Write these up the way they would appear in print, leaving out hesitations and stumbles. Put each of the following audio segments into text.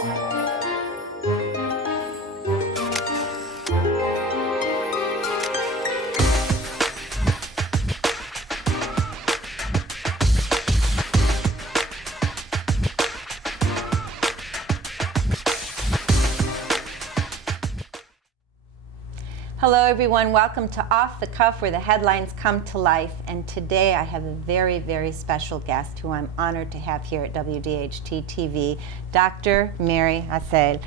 Hello everyone, welcome to Off the Cuff, where the headlines come to life. And today I have a very, very special guest who I'm honored to have here at WDHT TV, Dr. Mary Assel.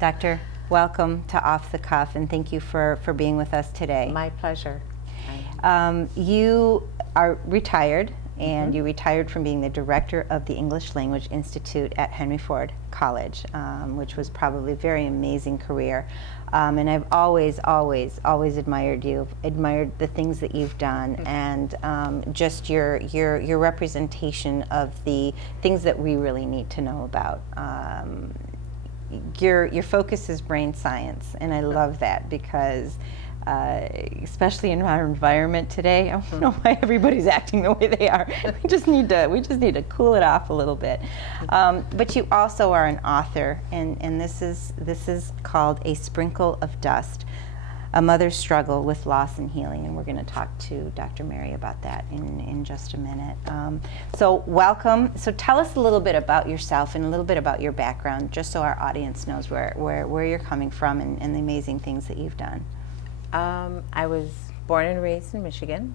Doctor, welcome to Off the Cuff, and thank you for being with us today. My pleasure. You are retired, and you retired from being the director of the English Language Institute at Henry Ford College, which was probably a very amazing career. And I've always admired you, admired the things that you've done, and just your representation of the things that we really need to know about. Your focus is brain science, and I love that because especially in our environment today, I don't know why everybody's acting the way they are. We just need to cool it off a little bit. But you also are an author, and this is called A Sprinkle of Dust: A Mother's Struggle with Loss and Healing, and we're going to talk to Dr. Mary about that in just a minute. So welcome. So tell us a little bit about yourself and a little bit about your background, just so our audience knows where you're coming from and the amazing things that you've done. I was born and raised in Michigan.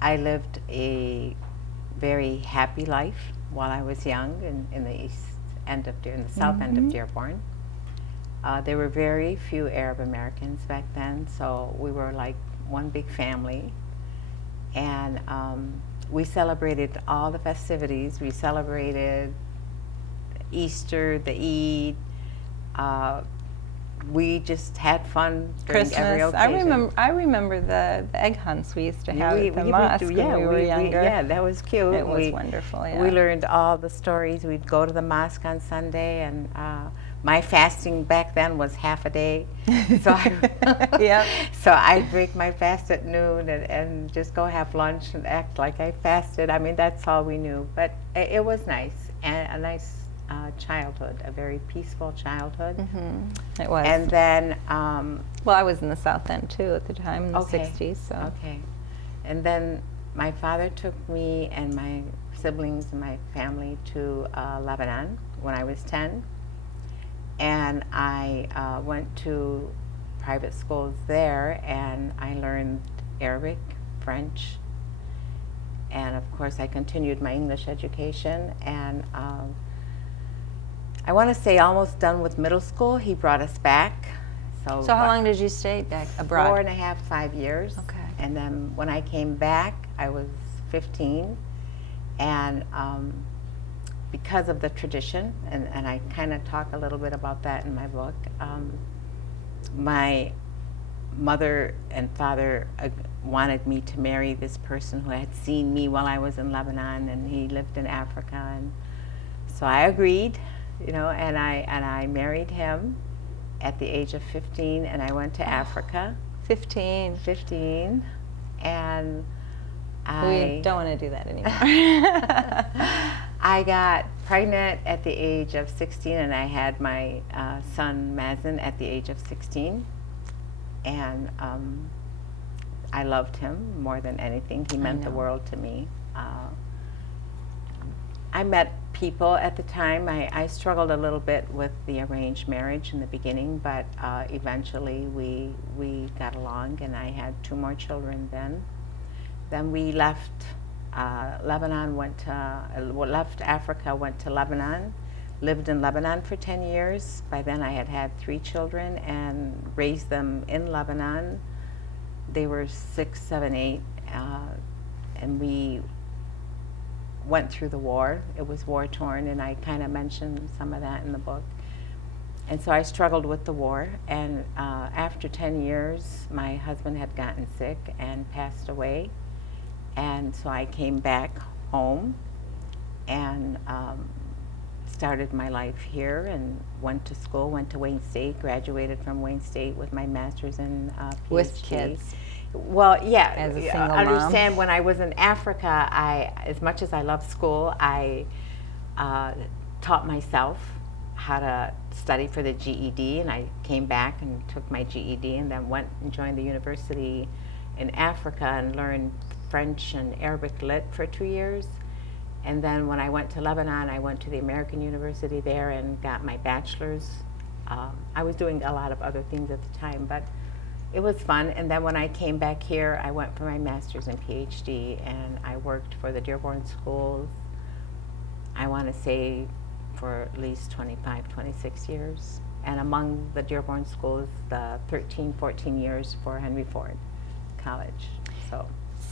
I lived a very happy life while I was young in the south end of Dearborn. There were very few Arab Americans back then, so we were like one big family. And we celebrated all the festivities. We celebrated Easter, the Eid. We just had fun during Christmas. Every occasion. I remember the egg hunts we used to have at the mosque when we were younger. Yeah, that was cute. It was wonderful, yeah. We learned all the stories. We'd go to the mosque on Sunday, and my fasting back then was half a day. So so I'd break my fast at noon and just go have lunch and act like I fasted. I mean, that's all we knew. But it was nice, and a nice childhood, a very peaceful childhood. It was. And then well, I was in the South End too at the time, in the 60s. So. Okay. And then my father took me and my siblings and my family to Lebanon when I was 10. And I went to private schools there, and I learned Arabic, French, and of course I continued my English education. And I want to say almost done with middle school. He brought us back. So how long did you stay back abroad? 4.5, 5 years. Okay. And then when I came back, I was 15. And because of the tradition, and I kind of talk a little bit about that in my book, my mother and father wanted me to marry this person who had seen me while I was in Lebanon, and he lived in Africa. And so I agreed. You know, and I married him at the age of 15, and I went to Africa. 15. And we don't want to do that anymore. I got pregnant at the age of 16, and I had my son Mazen at the age of 16. And I loved him more than anything. He meant the world to me. I met people at the time. I struggled a little bit with the arranged marriage in the beginning, but eventually we got along, and I had 2 more children then. Then we left Lebanon, left Africa, went to Lebanon, lived in Lebanon for 10 years. By then I had 3 children and raised them in Lebanon. They were 6, 7, 8, and we went through the war. It was war-torn, and I kind of mentioned some of that in the book. And so I struggled with the war, and after 10 years, my husband had gotten sick and passed away. And so I came back home and started my life here and went to school, went to Wayne State, graduated from Wayne State with my master's in PhD. With kids? Well, yeah. As a single understand mom? When I was in Africa, as much as I loved school, I taught myself how to study for the GED, and I came back and took my GED, and then went and joined the university in Africa and learned French and Arabic Lit for 2 years. And then when I went to Lebanon, I went to the American University there and got my bachelor's. I was doing a lot of other things at the time, but it was fun. And then when I came back here, I went for my master's and PhD, and I worked for the Dearborn schools, I want to say for at least 25, 26 years. And among the Dearborn schools, the 13, 14 years for Henry Ford College.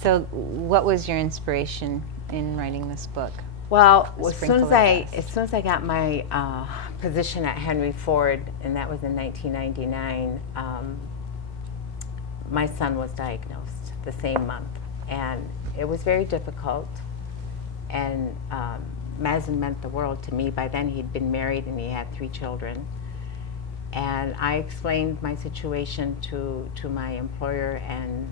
So what was your inspiration in writing this book? Well, as soon as I got my position at Henry Ford, and that was in 1999, my son was diagnosed the same month, and it was very difficult. And Mazen meant the world to me. By then, he'd been married and he had 3 children. And I explained my situation to my employer, and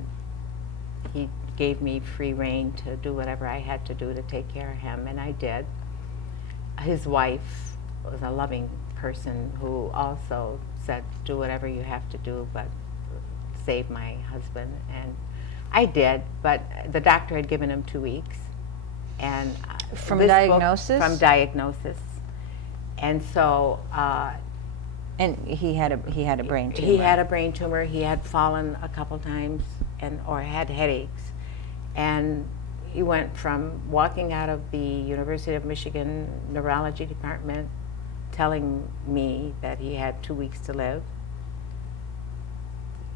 he gave me free rein to do whatever I had to do to take care of him, and I did. His wife was a loving person who also said, do whatever you have to do, but save my husband. And I did, but the doctor had given him 2 weeks. And from diagnosis? From diagnosis. And so and he had a brain tumor. He had a brain tumor. He had fallen a couple times or had headaches. And he went from walking out of the University of Michigan neurology department telling me that he had 2 weeks to live,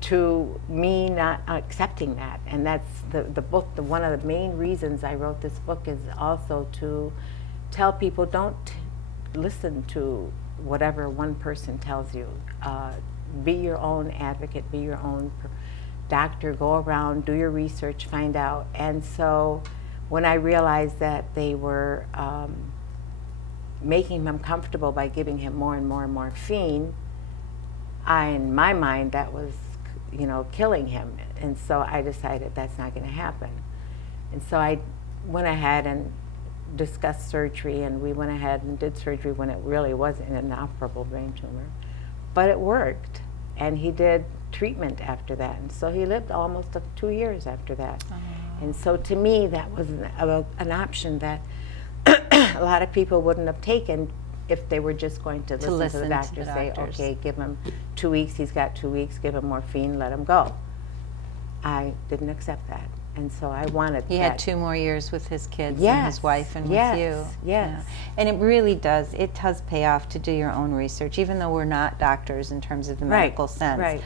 to me not accepting that. And that's the book, one of the main reasons I wrote this book is also to tell people, don't listen to whatever one person tells you. Be your own advocate, be your own doctor, go around, do your research, find out. And so when I realized that they were making him comfortable by giving him more and more morphine, in my mind, that was, killing him. And so I decided that's not going to happen. And so I went ahead and discussed surgery, and we went ahead and did surgery when it really was an inoperable brain tumor. But it worked, and he did treatment after that. And so he lived almost 2 years after that. Oh. And so to me, that was an option that a lot of people wouldn't have taken if they were just going to listen to the doctor say, okay, give him 2 weeks, he's got 2 weeks, give him morphine, let him go. I didn't accept that. And so I wanted He had 2 more years with his kids and his wife and with you. Yes. Yeah. And it really does, it does pay off to do your own research, even though we're not doctors in terms of the medical sense. Right.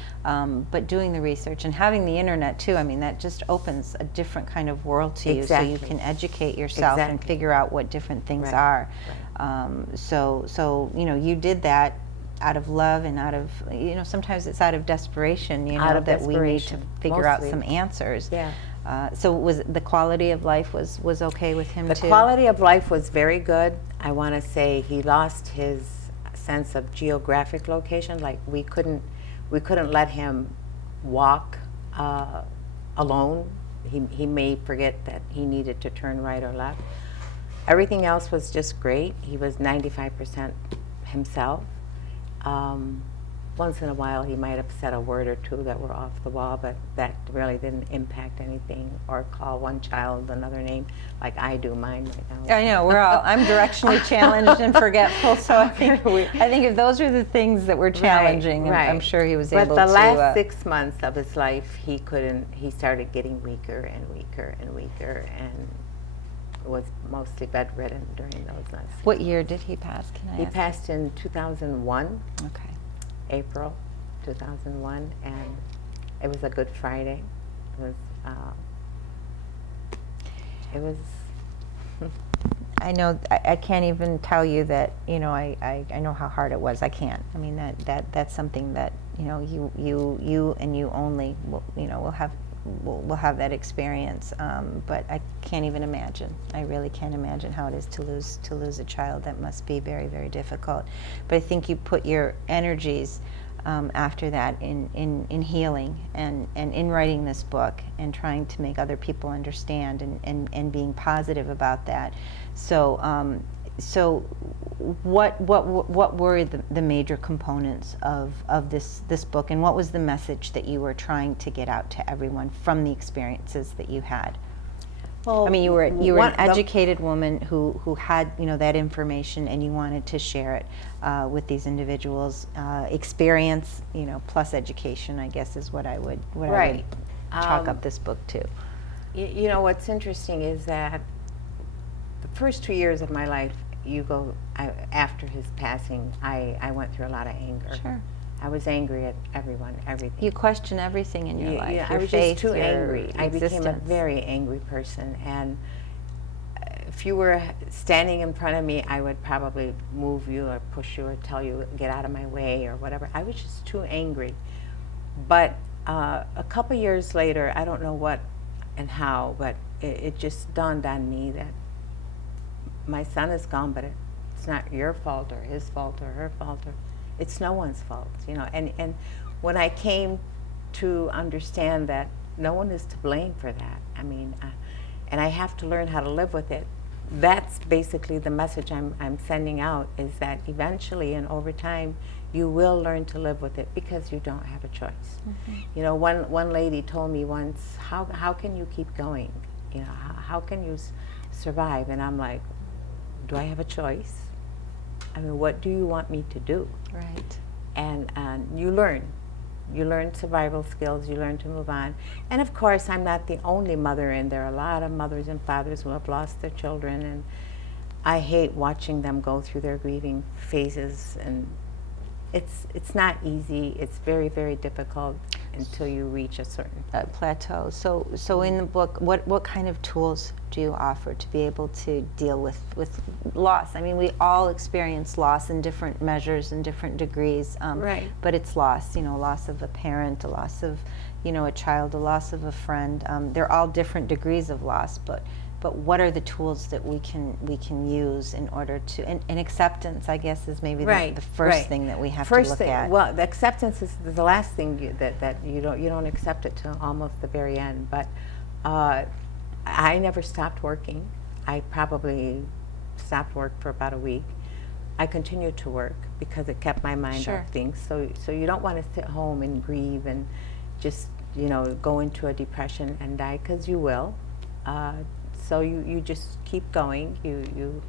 But doing the research and having the internet too, I mean, that just opens a different kind of world to you, so you can educate yourself and figure out what different things are. Right. So you did that out of love and out of, sometimes it's out of desperation, that we need to figure out some answers. Yeah. So was the quality of life was okay with him too? The quality of life was very good. I want to say he lost his sense of geographic location. Like we couldn't let him walk alone. He may forget that he needed to turn right or left. Everything else was just great. He was 95% himself. Once in a while he might have said a word or two that were off the wall, but that really didn't impact anything, or call one child another name like I do mine right now. I know, I'm directionally challenged and forgetful, so I think if those are the things that were challenging, right. I'm sure he was able to. But the last 6 months of his life, he started getting weaker and weaker and weaker, and was mostly bedridden during those last 6 months. What year did he pass, can I ask? He passed in 2001. Okay. April 2001, and it was a Good Friday. It was I know, I can't even tell you that, I know how hard it was. I can't. I mean, that's something that, you and you only will have that experience, but I can't even imagine. I really can't imagine how it is to lose a child. That must be very, very difficult. But I think you put your energies after that in healing and in writing this book and trying to make other people understand and being positive about that. So so what were the major components of this book, and what was the message that you were trying to get out to everyone from the experiences that you had? Well, I mean, you were an educated woman who had, you know, that information, and you wanted to share it with these individuals. Experience, you know, plus education, I guess, is what I would chalk up this book to. You know, what's interesting is that the first 2 years of my life, after his passing, I went through a lot of anger. Sure. I was angry at everyone, everything. You question everything in your life. Yeah, your I was faith, just too your angry. I became a existence. very angry person, and if you were standing in front of me, I would probably move you or push you or tell you, get out of my way or whatever. I was just too angry. But a couple years later, I don't know what and how, but it just dawned on me that my son is gone, but it's not your fault or his fault or her fault, or it's no one's fault, you know. And when I came to understand that no one is to blame for that, I mean, and I have to learn how to live with it. That's basically the message I'm sending out, is that eventually and over time you will learn to live with it because you don't have a choice. Mm-hmm. You know, one lady told me once, how can you keep going? You know, how can you survive? And I'm like, do I have a choice? I mean, what do you want me to do? Right. And you learn survival skills, you learn to move on. And of course, I'm not the only mother, and there are a lot of mothers and fathers who have lost their children, and I hate watching them go through their grieving phases, and it's not easy. It's very, very difficult until you reach a certain plateau. So in the book, what kind of tools do you offer to be able to deal with loss? I mean, we all experience loss in different measures and different degrees. Right. But it's loss. You know, loss of a parent, a loss of, you know, a child, a loss of a friend. They're all different degrees of loss. But what are the tools that we can use in order to, and acceptance, I guess, is maybe the first thing that we have to look at. Well, the acceptance is the last thing that you don't accept it till almost the very end. But I never stopped working. I probably stopped work for about a week. I continued to work because it kept my mind off things. So you don't want to sit home and grieve and just, you know, go into a depression and die, because you will. So you just keep going, you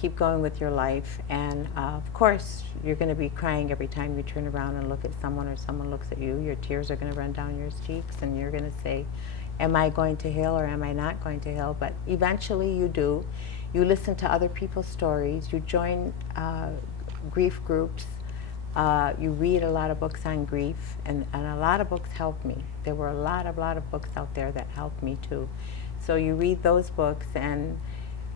keep going with your life, and of course you're going to be crying every time you turn around and look at someone, or someone looks at you. Your tears are going to run down your cheeks, and you're going to say, am I going to heal or am I not going to heal? But eventually you do. You listen to other people's stories, you join grief groups, you read a lot of books on grief, and a lot of books helped me. There were a lot of books out there that helped me too. So you read those books, and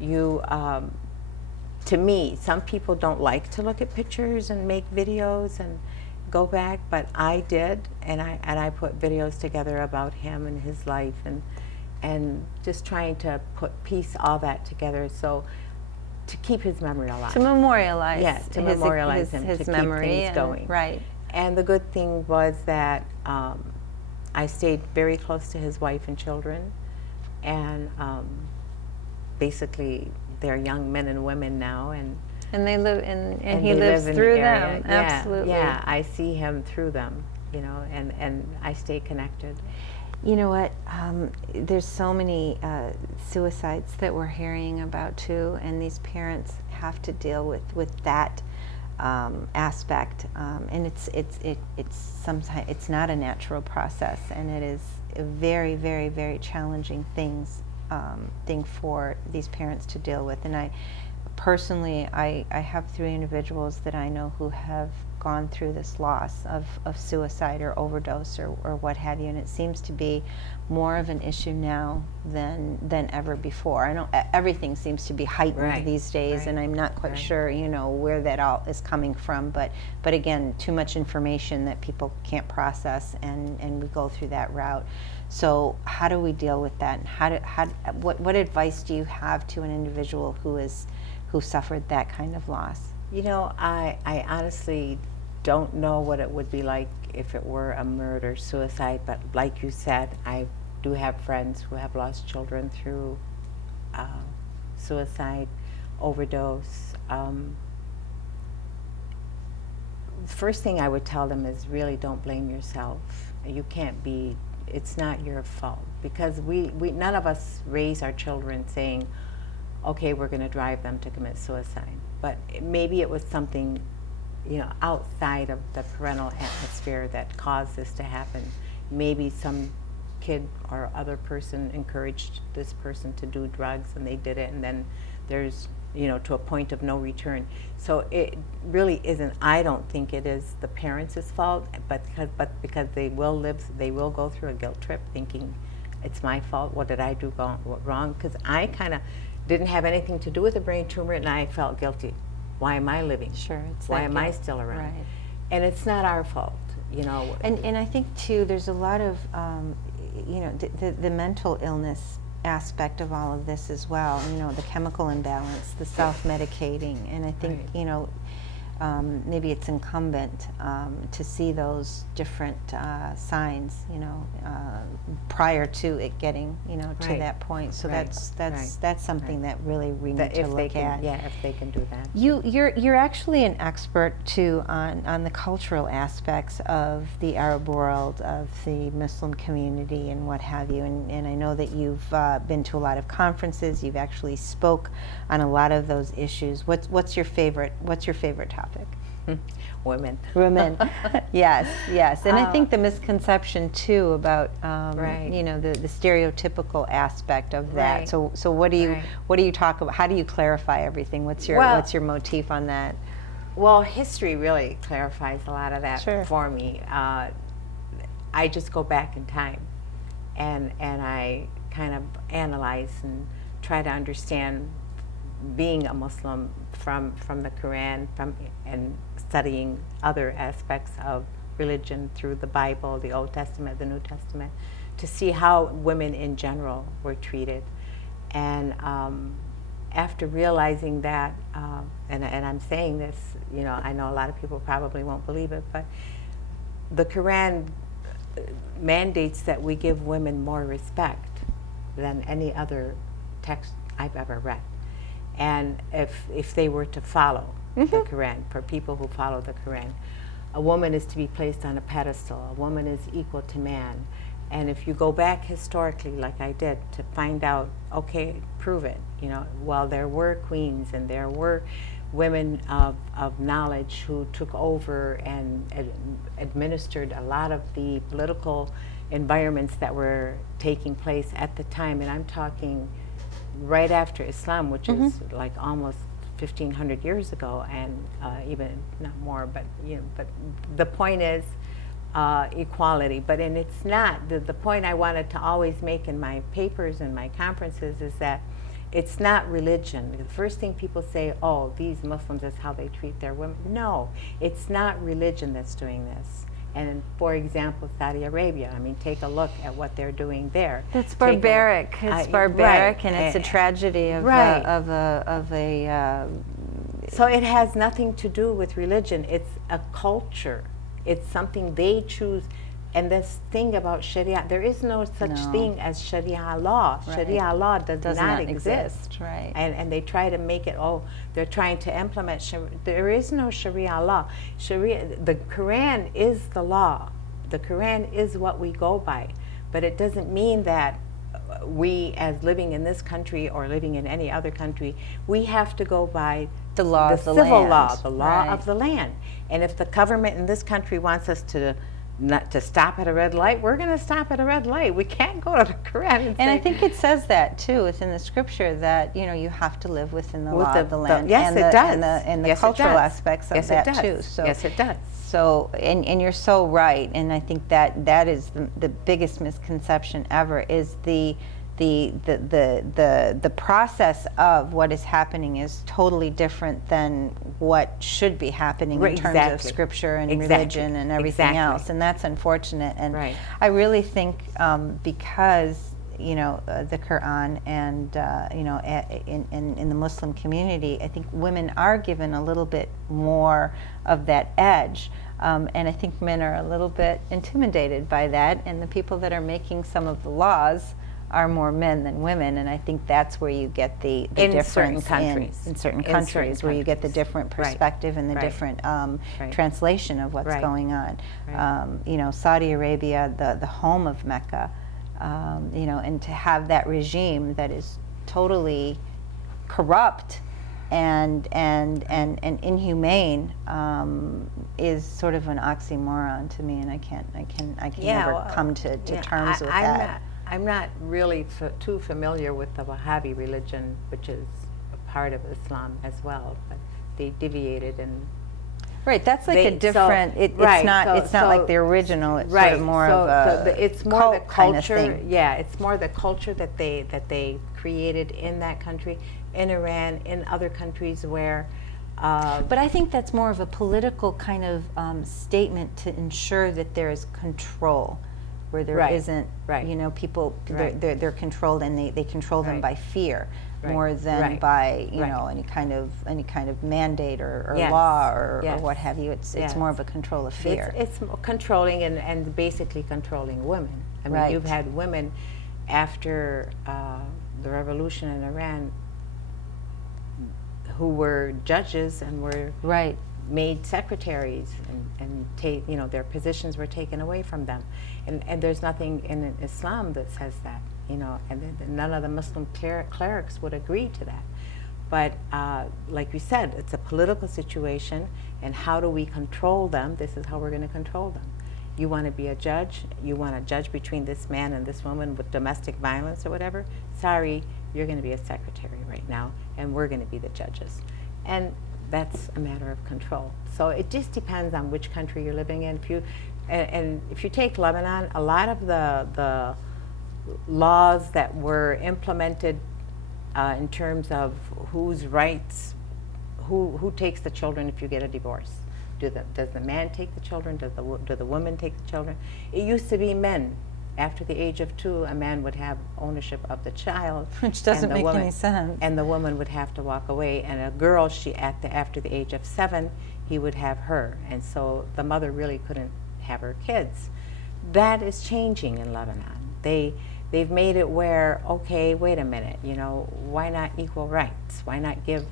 you, to me, some people don't like to look at pictures and make videos and go back, but I did, and I put videos together about him and his life, and just trying to piece all that together, so to keep his memory alive. To memorialize. Yes, to memorialize him, his to memory keep things going. Right. And the good thing was that I stayed very close to his wife and children, and basically they're young men and women now, and they live and he lives through them. Yeah, absolutely. Yeah, I see him through them, you know, and I stay connected. You know what? There's so many suicides that we're hearing about too, and these parents have to deal with that aspect, and it's sometimes it's not a natural process, and it is a very, very, very challenging thing for these parents to deal with. And I personally, I have 3 individuals that I know who have gone through this loss of suicide or overdose or what have you, and it seems to be more of an issue now than ever before. I know everything seems to be heightened these days, and I'm not quite sure, you know, where that all is coming from, but again, too much information that people can't process, and we go through that route. So how do we deal with that, and what advice do you have to an individual who suffered that kind of loss? You know, I honestly don't know what it would be like if it were a murder, suicide, but like you said, I do have friends who have lost children through suicide, overdose. First thing I would tell them is really don't blame yourself. You can't be, it's not your fault, because we none of us raise our children saying, okay, we're going to drive them to commit suicide. But maybe it was something, you know, outside of the parental atmosphere that caused this to happen. Maybe some kid or other person encouraged this person to do drugs and they did it, and then there's, you know, to a point of no return. So it really isn't, I don't think it is the parents' fault, but because they will go through a guilt trip thinking, it's my fault, what did I do wrong? Because I kind of didn't have anything to do with a brain tumor, and I felt guilty. Why am I living? Sure, it's why that am guilt. I still around? Right. And it's not our fault, you know. And I think too, there's a lot of, you know, the mental illness aspect of all of this as well. You know, the chemical imbalance, the self-medicating, and I think, Right. you know, maybe it's incumbent to see those different signs, you know, prior to it getting, you know, to Right. that point. So Right. that's something that really we need to look at. Yeah, if they can do that. You're actually an expert too on the cultural aspects of the Arab world, of the Muslim community, and what have you. And I know that you've been to a lot of conferences. You've actually spoke on a lot of those issues. What's your favorite topic? Women. Women. yes. And I think the misconception too about Right. you know, the stereotypical aspect of that. Right. So what do you Right. talk about? How do you clarify everything? What's your motif on that? Well, history really clarifies a lot of that Sure. for me. I just go back in time, and I kind of analyze and try to understand being a Muslim from the Quran, and studying other aspects of religion through the Bible, the Old Testament, the New Testament, to see how women in general were treated. And after realizing that, and I'm saying this, you know, I know a lot of people probably won't believe it, but the Quran mandates that we give women more respect than any other text I've ever read. And if they were to follow the Quran, for people who follow the Quran, a woman is to be placed on a pedestal. A woman is equal to man. And if you go back historically, like I did, to find out, okay, prove it. You know, well, there were queens and there were women of knowledge who took over and administered a lot of the political environments that were taking place at the time. And I'm talking right after Islam, which is like almost 1,500 years ago, and even not more. But you know, but the point is equality. But and it's not the point I wanted to always make in my papers and my conferences is that it's not religion. The first thing people say, oh, these Muslims is how they treat their women. No, it's not religion that's doing this. And for example, Saudi Arabia, I mean, take a look at what they're doing there. It's barbaric. It's barbaric, and it's a tragedy of a. So it has nothing to do with religion. It's a culture. It's something they choose. And this thing about Sharia, there is no such thing as Sharia law. Right. Sharia law does not exist. Right. And they try to make it, oh, they're trying to implement Sharia. There is no Sharia law. The Quran is the law. The Quran is what we go by. But it doesn't mean that we, as living in this country or living in any other country, we have to go by the law of the civil land. law, the law Right. of the land. And if the government in this country wants us to not to stop at a red light, we're going to stop at a red light. We can't go to the Quran and say, I think it says that too within the scripture that, you know, you have to live within the law of the land. Yes, and it does. And the Yes, it cultural does. aspects of Yes, that it does. too. So, yes, it does. So, and you're so right, and I think that is the biggest misconception ever is the process of what is happening is totally different than what should be happening in terms of scripture and religion and everything else, and that's unfortunate. And I really think because you know the Quran and you know in the Muslim community, I think women are given a little bit more of that edge. And I think men are a little bit intimidated by that, and the people that are making some of the laws are more men than women, and I think that's where you get the difference in certain countries, where you get the different perspective and the different translation of what's going on. You know, Saudi Arabia, the home of Mecca, you know, and to have that regime that is totally corrupt and inhumane is sort of an oxymoron to me, and I can never come to terms with that. I'm not really too familiar with the Wahhabi religion, which is a part of Islam as well, but they deviated and right. That's like a different. It's not like the original. It's sort of more of a it's more the culture. Kind of thing. Yeah, it's more the culture that they created in that country, in Iran, in other countries where. But I think that's more of a political kind of statement to ensure that there is control. Where there isn't, you know, people, they're controlled, and they control them by fear more than by, you know, any kind of mandate or law or what have you. It's more of a control of fear. It's controlling and basically controlling women. I mean, you've had women after the revolution in Iran who were judges and were made secretaries, and you know, their positions were taken away from them, and there's nothing in Islam that says that, you know, and none of the Muslim clerics would agree to that. But like you said, it's a political situation, and how do we control them? This is how we're going to control them. You want to be a judge? You want to judge between this man and this woman with domestic violence or whatever? Sorry, you're going to be a secretary right now, and we're going to be the judges. And that's a matter of control. So it just depends on which country you're living in. If you take Lebanon, a lot of the laws that were implemented in terms of whose rights, who takes the children if you get a divorce. Does the man take the children? Do the woman take the children? It used to be men. After the age of 2, a man would have ownership of the child, which doesn't make any sense. And the woman would have to walk away. And a girl, after the age of 7, he would have her. And so the mother really couldn't have her kids. That is changing in Lebanon. They've made it where, okay, wait a minute, you know, why not equal rights? Why not give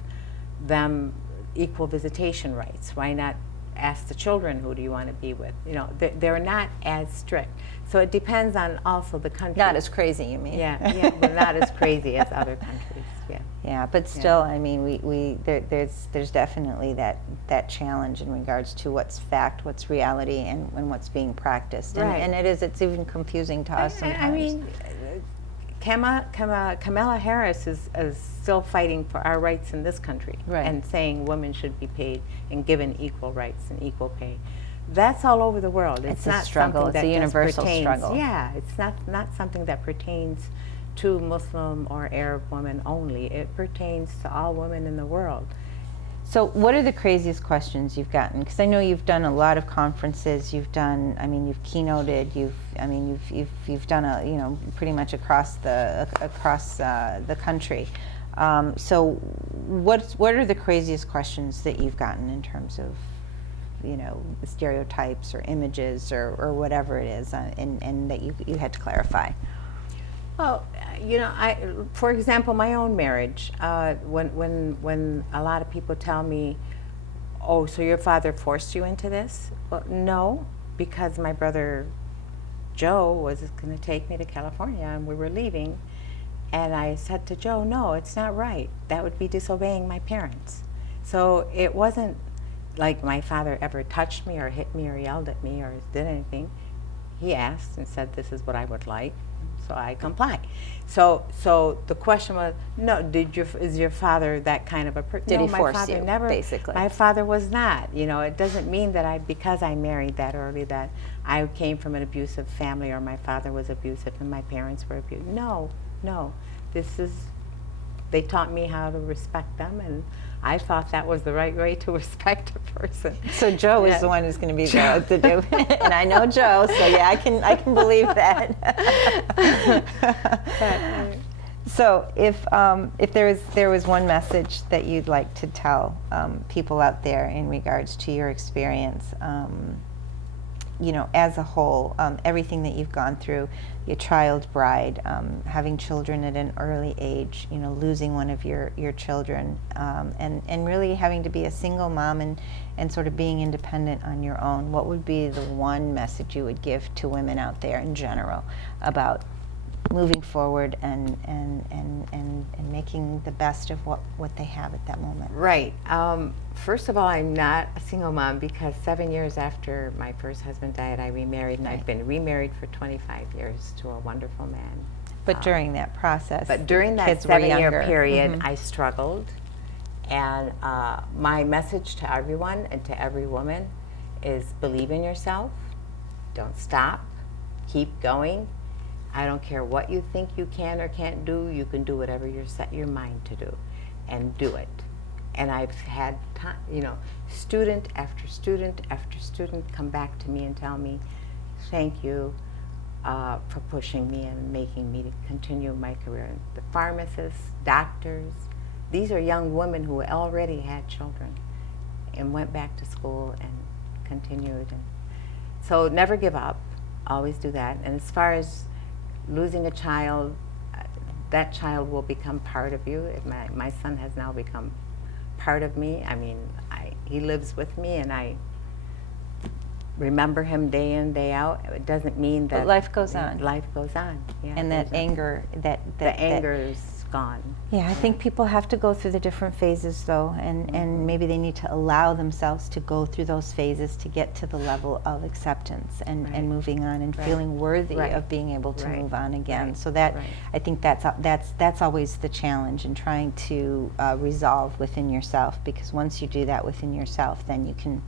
them equal visitation rights? Why not ask the children, who do you want to be with? You know, they're not as strict. So it depends on also the country. Not as crazy, you mean? Yeah, but not as crazy as other countries. Yeah, but still, I mean, there's definitely that challenge in regards to what's fact, what's reality, and what's being practiced. And it's even confusing to us sometimes. I mean, Kamala Harris is still fighting for our rights in this country, and saying women should be paid and given equal rights and equal pay. That's all over the world. It's not a struggle. It's a universal struggle. Yeah, it's not something that pertains to Muslim or Arab women only. It pertains to all women in the world. So what are the craziest questions you've gotten? Because I know you've done a lot of conferences. You've done, I mean, you've keynoted. You've done you know, pretty much across the country. So what are the craziest questions that you've gotten in terms of, you know, stereotypes or images or whatever it is, and that you had to clarify? Well, you know, for example, my own marriage, when a lot of people tell me, oh, so your father forced you into this? Well, no, because my brother Joe was going to take me to California, and we were leaving, and I said to Joe, no, it's not right. That would be disobeying my parents. So it wasn't like my father ever touched me or hit me or yelled at me or did anything. He asked and said, this is what I would like, so I comply. So the question was, no, is your father that kind of a person? Did no, he my force father you, never, basically? My father was not. You know, it doesn't mean that because I married that early, that I came from an abusive family or my father was abusive and my parents were abusive. No. They taught me how to respect them, and I thought that was the right way to respect a person. So Joe is the one who's going to be there to do it, and I know Joe, so yeah, I can believe that. So if there was one message that you'd like to tell people out there in regards to your experience, you know, as a whole, everything that you've gone through, your child bride, having children at an early age, you know, losing one of your children, and really having to be a single mom and sort of being independent on your own, what would be the one message you would give to women out there in general about moving forward and making the best of what they have at that moment? Right. First of all, I'm not a single mom because 7 years after my first husband died, I remarried, and I've been remarried for 25 years to a wonderful man. But during that process, But during that kids were 7-year younger. period, Mhm. I struggled. And my message to everyone and to every woman is believe in yourself. Don't stop. Keep going. I don't care what you think you can or can't do. You can do whatever you set your mind to do, and do it. And I've had time, you know, student after student after student come back to me and tell me, thank you for pushing me and making me to continue my career. The pharmacists, doctors, these are young women who already had children and went back to school and continued. And so never give up, always do that. And as far as losing a child, that child will become part of you. My son has now become part of me. I mean, he lives with me, and I remember him day in, day out. It doesn't mean that... But life goes on. Life goes on, yeah. And that anger, The anger is gone. Yeah, I think people have to go through the different phases, though, and maybe they need to allow themselves to go through those phases to get to the level of acceptance and moving on and feeling worthy of being able to move on again. So that, I think that's always the challenge in trying to resolve within yourself, because once you do that within yourself, then you can,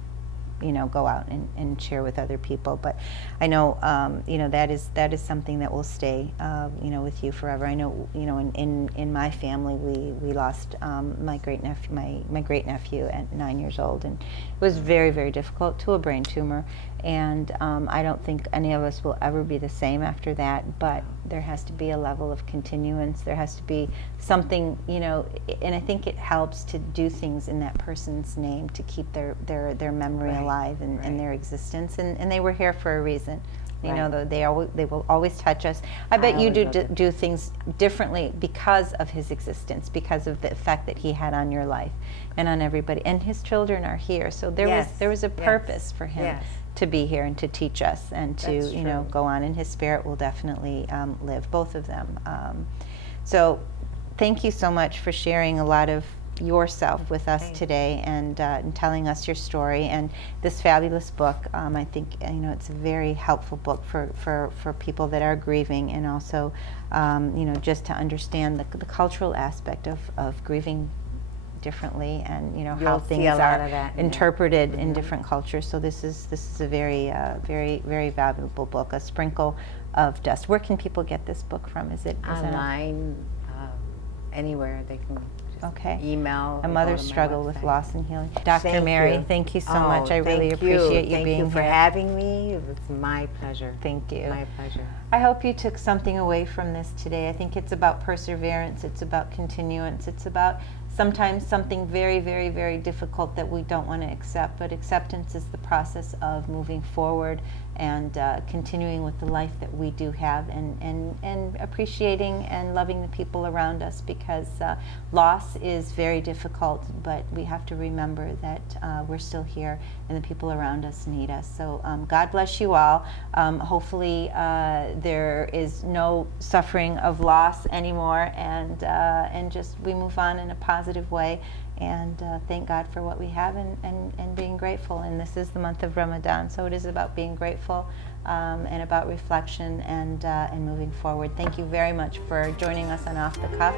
you know, go out and share with other people. But I know, you know, that is something that will stay, you know, with you forever. I know, you know, in my family, we lost my great nephew at 9 years old, and it was very, very difficult, to a brain tumor. And I don't think any of us will ever be the same after that, but there has to be a level of continuance. There has to be something, you know, and I think it helps to do things in that person's name to keep their memory alive and their existence. And they were here for a reason. You know, though they will always touch us. I bet you do things differently because of his existence, because of the effect that he had on your life and on everybody. And his children are here, so there was a purpose for him to be here and to teach us and to you know, go on. And his spirit will definitely live, both of them. So thank you so much for sharing a lot of yourself with us today, and telling us your story and this fabulous book. I think, you know, it's a very helpful book for people that are grieving, and also you know, just to understand the cultural aspect of grieving differently, and you know, how things are interpreted in different cultures. So this is a very very valuable book, a sprinkle of dust. Where can people get this book from? Is it online? Anywhere they can. Email. A Mother's Struggle with Loss and Healing. Dr. Mary, thank you so much. I really appreciate you being here. Thank you for having me. It's my pleasure. Thank you. My pleasure. I hope you took something away from this today. I think it's about perseverance. It's about continuance. It's about sometimes something very, very, very difficult that we don't want to accept. But acceptance is the process of moving forward and continuing with the life that we do have, and appreciating and loving the people around us, because loss is very difficult, but we have to remember that we're still here and the people around us need us. So God bless you all. Hopefully there is no suffering of loss anymore, and just we move on in a positive way, and thank God for what we have, and being grateful. And this is the month of Ramadan, so it is about being grateful and about reflection and moving forward. Thank you very much for joining us on Off the Cuff.